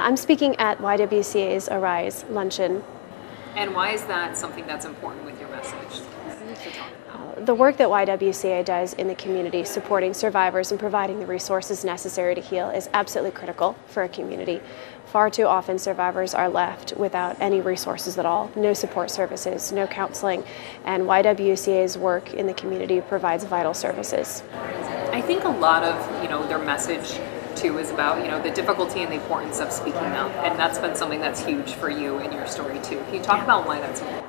I'm speaking at YWCA's Arise Luncheon. And why is that something that's important with your message to talk about? The work that YWCA does in the community, supporting survivors and providing the resources necessary to heal, is absolutely critical for a community. Far too often, survivors are left without any resources at all, no support services, no counseling, and YWCA's work in the community provides vital services. I think a lot of, their message too is about, the difficulty and the importance of speaking out, and that's been something that's huge for you in your story too. Can you talk about why that's important?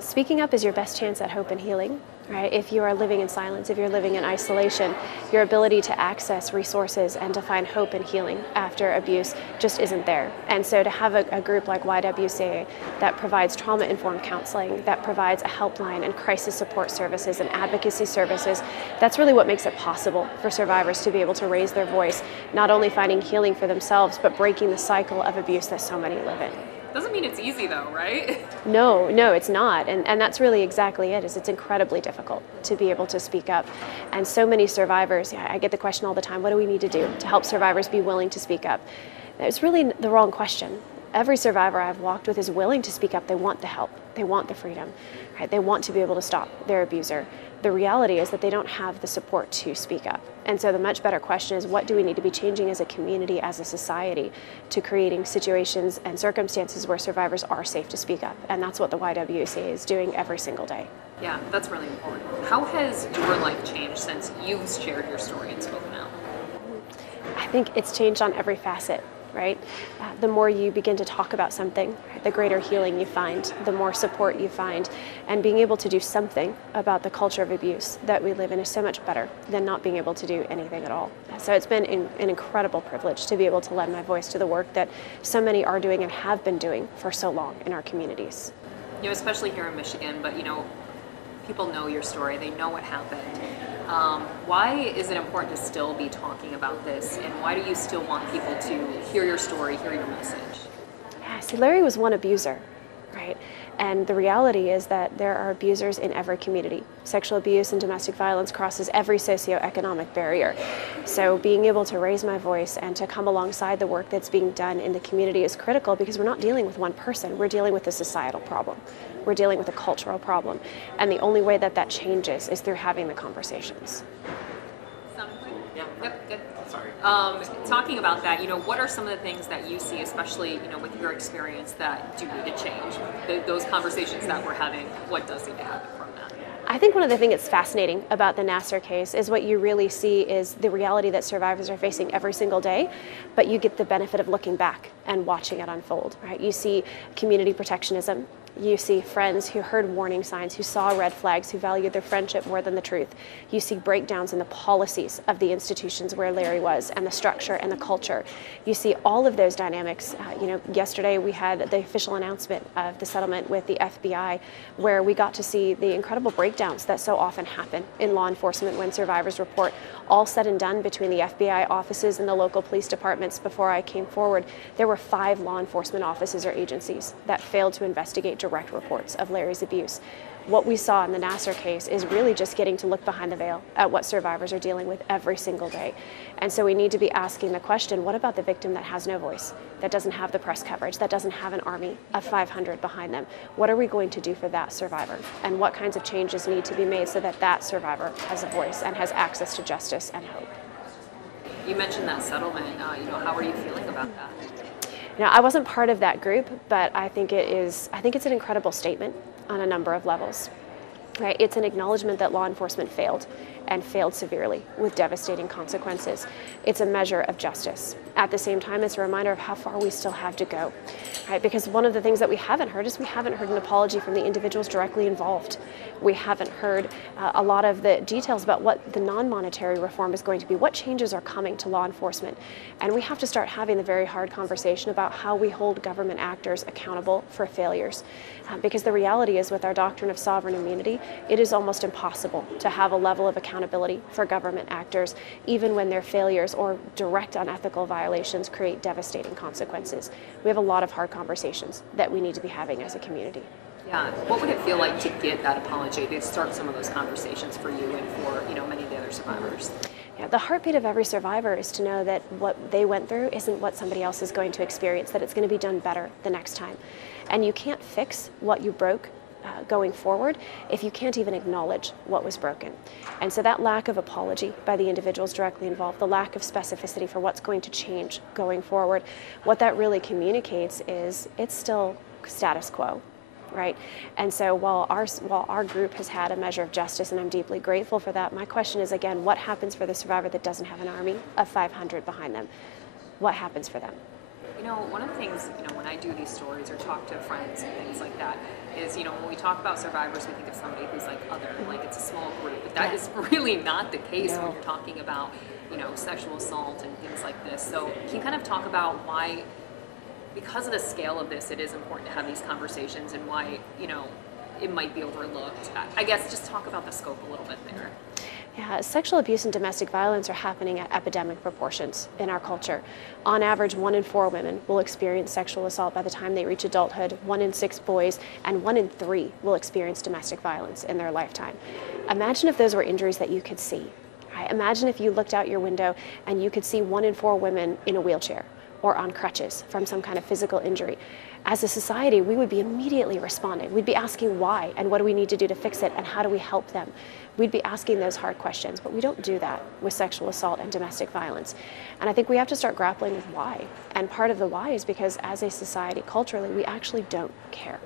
Speaking up is your best chance at hope and healing, right? If you are living in silence, if you're living in isolation, your ability to access resources and to find hope and healing after abuse just isn't there. And so to have a group like YWCA that provides trauma-informed counseling, that provides a helpline and crisis support services and advocacy services, that's really what makes it possible for survivors to be able to raise their voice, not only finding healing for themselves, but breaking the cycle of abuse that so many live in. Doesn't mean it's easy though, right? No, it's not. And that's really exactly it, is it's incredibly difficult to be able to speak up. And so many survivors, I get the question all the time, what do we need to do to help survivors be willing to speak up? It's really the wrong question. Every survivor I've walked with is willing to speak up. They want the help. They want the freedom. Right? They want to be able to stop their abuser. The reality is that they don't have the support to speak up. And so the much better question is, what do we need to be changing as a community, as a society, to creating situations and circumstances where survivors are safe to speak up? And that's what the YWCA is doing every single day. Yeah, that's really important. How has your life changed since you've shared your story and spoken out? I think it's changed on every facet. Right? The more you begin to talk about something, the greater healing you find, the more support you find, and being able to do something about the culture of abuse that we live in is so much better than not being able to do anything at all. So it's been an incredible privilege to be able to lend my voice to the work that so many are doing and have been doing for so long in our communities. Especially here in Michigan, but people know your story, they know what happened. Why is it important to still be talking about this, and why do you still want people to hear your story, hear your message? Yeah, see, Larry was one abuser, right? And the reality is that there are abusers in every community. Sexual abuse and domestic violence crosses every socioeconomic barrier. So being able to raise my voice and to come alongside the work that's being done in the community is critical, because we're not dealing with one person. We're dealing with a societal problem. We're dealing with a cultural problem. And the only way that that changes is through having the conversations. Yep, good. Sorry. Talking about that, what are some of the things that you see, especially, with your experience, that do need to change? Those conversations that we're having, what does need to happen from that? I think one of the things that's fascinating about the Nassar case is what you really see is the reality that survivors are facing every single day, but you get the benefit of looking back and watching it unfold, right? You see community protectionism. You see friends who heard warning signs, who saw red flags, who valued their friendship more than the truth. You see breakdowns in the policies of the institutions where Larry was, and the structure and the culture. You see all of those dynamics. Yesterday we had the official announcement of the settlement with the FBI, where we got to see the incredible breakdowns that so often happen in law enforcement when survivors report. All said and done, between the FBI offices and the local police departments, before I came forward, there were 5 law enforcement offices or agencies that failed to investigate direct reports of Larry's abuse. What we saw in the Nassar case is really just getting to look behind the veil at what survivors are dealing with every single day. And so we need to be asking the question, what about the victim that has no voice, that doesn't have the press coverage, that doesn't have an army of 500 behind them? What are we going to do for that survivor? And what kinds of changes need to be made so that that survivor has a voice and has access to justice and hope? You mentioned that settlement. How are you feeling about that? I wasn't part of that group, but I think it's an incredible statement on a number of levels. Right? It's an acknowledgement that law enforcement failed, and failed severely with devastating consequences. It's a measure of justice. At the same time, it's a reminder of how far we still have to go, right? Because one of the things that we haven't heard is we haven't heard an apology from the individuals directly involved. We haven't heard a lot of the details about what the non-monetary reform is going to be, what changes are coming to law enforcement. And we have to start having the very hard conversation about how we hold government actors accountable for failures. Because the reality is, with our doctrine of sovereign immunity, it is almost impossible to have a level of accountability for government actors, even when their failures or direct unethical violations create devastating consequences. We have a lot of hard conversations that we need to be having as a community. Yeah, what would it feel like to get that apology, to start some of those conversations for you and for many of the other survivors? The heartbeat of every survivor is to know that what they went through isn't what somebody else is going to experience, that it's going to be done better the next time. And you can't fix what you broke going forward if you can't even acknowledge what was broken. And so that lack of apology by the individuals directly involved, the lack of specificity for what's going to change going forward, what that really communicates is it's still status quo. Right? And so while our group has had a measure of justice, and I'm deeply grateful for that, my question is, again, what happens for the survivor that doesn't have an army of 500 behind them? What happens for them? You know, one of the things, when I do these stories or talk to friends and things like that is, when we talk about survivors, we think of somebody who's like other, like it's a small group, but that is really not the case when you're talking about, sexual assault and things like this. So can you kind of talk about why, because of the scale of this, it is important to have these conversations and why, it might be overlooked. I guess just talk about the scope a little bit there. Yeah, sexual abuse and domestic violence are happening at epidemic proportions in our culture. On average, 1 in 4 women will experience sexual assault by the time they reach adulthood, 1 in 6 boys, and 1 in 3 will experience domestic violence in their lifetime. Imagine if those were injuries that you could see. Right? Imagine if you looked out your window and you could see 1 in 4 women in a wheelchair or on crutches from some kind of physical injury. As a society, we would be immediately responding. We'd be asking why, and what do we need to do to fix it, and how do we help them? We'd be asking those hard questions, but we don't do that with sexual assault and domestic violence. And I think we have to start grappling with why. And part of the why is because as a society, culturally, we actually don't care.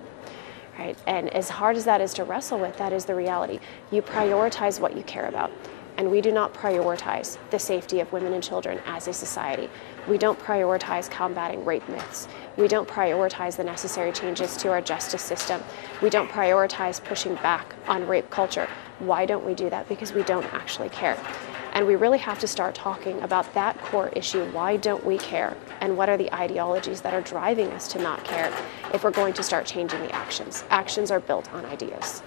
Right? And as hard as that is to wrestle with, that is the reality. You prioritize what you care about. And we do not prioritize the safety of women and children as a society. We don't prioritize combating rape myths. We don't prioritize the necessary changes to our justice system. We don't prioritize pushing back on rape culture. Why don't we do that? Because we don't actually care. And we really have to start talking about that core issue. Why don't we care? And what are the ideologies that are driving us to not care if we're going to start changing the actions? Actions are built on ideas.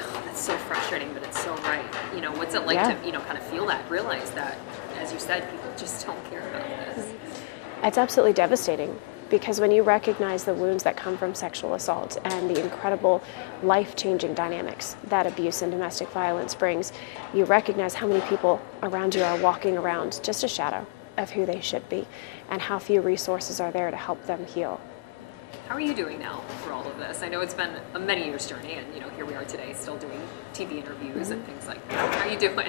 Oh, that's so frustrating, but it's so right. What's it like to, kind of feel that, realize that, as you said, people just don't care about this? It's absolutely devastating, because when you recognize the wounds that come from sexual assault and the incredible life-changing dynamics that abuse and domestic violence brings, you recognize how many people around you are walking around just a shadow of who they should be, and how few resources are there to help them heal. How are you doing now for all of this? I know it's been a many years journey, and here we are today still doing TV interviews and things like that. How are you doing?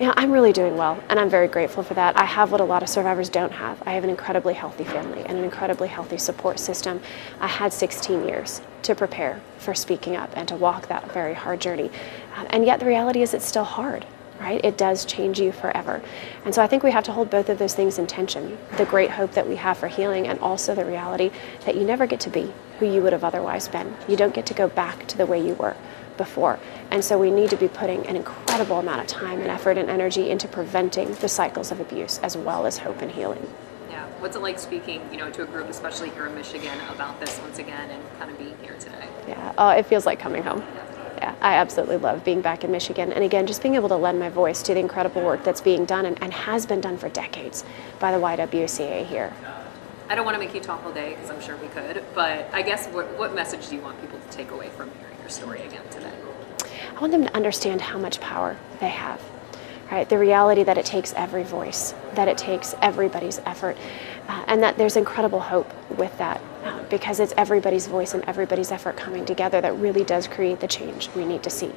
Yeah, I'm really doing well, and I'm very grateful for that. I have what a lot of survivors don't have. I have an incredibly healthy family and an incredibly healthy support system. I had 16 years to prepare for speaking up and to walk that very hard journey. And yet the reality is it's still hard. Right? It does change you forever. And so I think we have to hold both of those things in tension, the great hope that we have for healing and also the reality that you never get to be who you would have otherwise been. You don't get to go back to the way you were before. And so we need to be putting an incredible amount of time and effort and energy into preventing the cycles of abuse as well as hope and healing. Yeah. What's it like speaking, to a group, especially here in Michigan, about this once again and kind of being here today? Yeah, it feels like coming home. Yeah, I absolutely love being back in Michigan. And again, just being able to lend my voice to the incredible work that's being done and has been done for decades by the YWCA here. I don't want to make you talk all day, because I'm sure we could, but I guess what message do you want people to take away from hearing your story again today? I want them to understand how much power they have. Right? The reality that it takes every voice, that it takes everybody's effort, and that there's incredible hope with that, because it's everybody's voice and everybody's effort coming together that really does create the change we need to see.